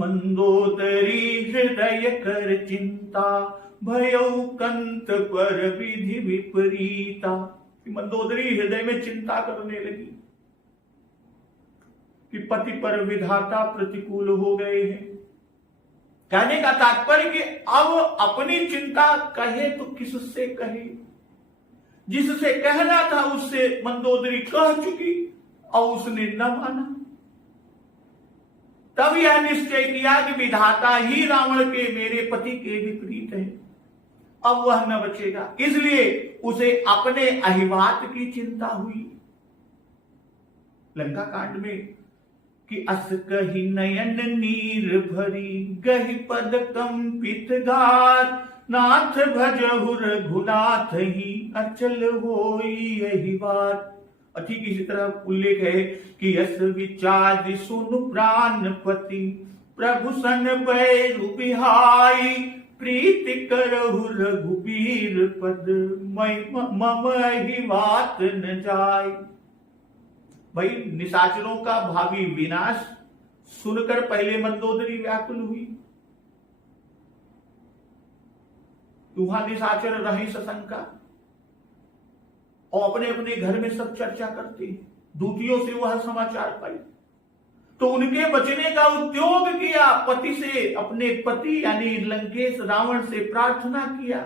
मंदोदरी हृदय कर चिंता, भयौ कंत पर विधि विपरीता। मंदोदरी हृदय में चिंता करने लगी कि पति पर विधाता प्रतिकूल हो गए हैं। कहने का तात्पर्य कि अब अपनी चिंता कहे तो किससे कहे, जिससे कहना था उससे मंदोदरी कह चुकी और उसने न माना। तब यह निश्चय किया कि विधाता ही रावण के मेरे पति के विपरीत है, अब वह न बचेगा। इसलिए उसे अपने अहिवात की चिंता हुई। लंका कांड में कि अस कही नयन नीर भरी, गहि पद कंपित गार, नाथ भजहु रघुनाथ ही, अचल होई यही बात। और ठीक इसी तरह उल्लेख है कि यस विचार सुन प्राणपति, प्रभु सन बैरु बिहाई, प्रीति करहु रघुबीर पद, मम ही बात न जाय। भाई निशाचरों का भावी विनाश सुनकर पहले मंदोदरी व्याकुल हुई। वहां निशाचर रहे सशंका और अपने अपने घर में सब चर्चा करते, दूतियों से वह समाचार पाई तो उनके बचने का उद्योग किया। पति से, अपने पति यानी लंकेश रावण से प्रार्थना किया,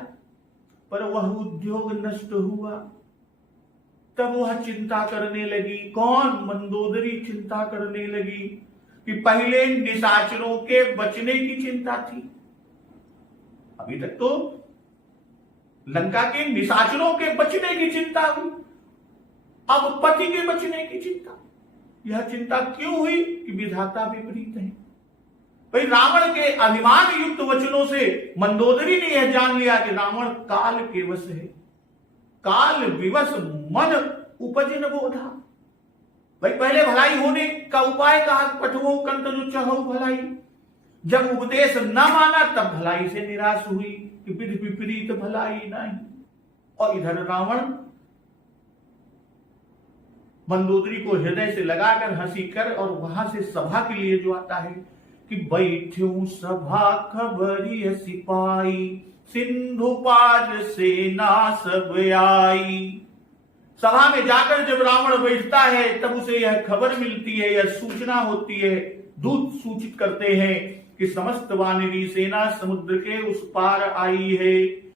पर वह उद्योग नष्ट हुआ। तब वह चिंता करने लगी। कौन? मंदोदरी चिंता करने लगी कि पहले निशाचरों के बचने की चिंता थी, अभी तक तो लंका के निशाचरों के बचने की चिंता हुई, अब पति के बचने की चिंता। यह चिंता क्यों हुई? कि विधाता विपरीत है। भाई रावण के अभिमान युक्त वचनों से मंदोदरी ने यह जान लिया कि रावण काल के वश है। काल विवश मन उपजन बोधा। भाई पहले भलाई होने का उपाय कहा, पठवो कंतनु चहु भलाई। जब उपदेश न माना तब भलाई से निराश हुई कि विधि विपरीत भलाई नहीं। और इधर रावण मंदोदरी को हृदय से लगाकर हंसी कर और वहां से सभा के लिए जो आता है कि बैठ्यूं सभा खबरी सिपाही, सिंधु पार सेना सब आई। सभा में जाकर जब रावण बैठता है तब उसे यह खबर मिलती है, यह सूचना होती है, दूत सूचित करते हैं कि समस्त वानरी सेना समुद्र के उस पार आई है।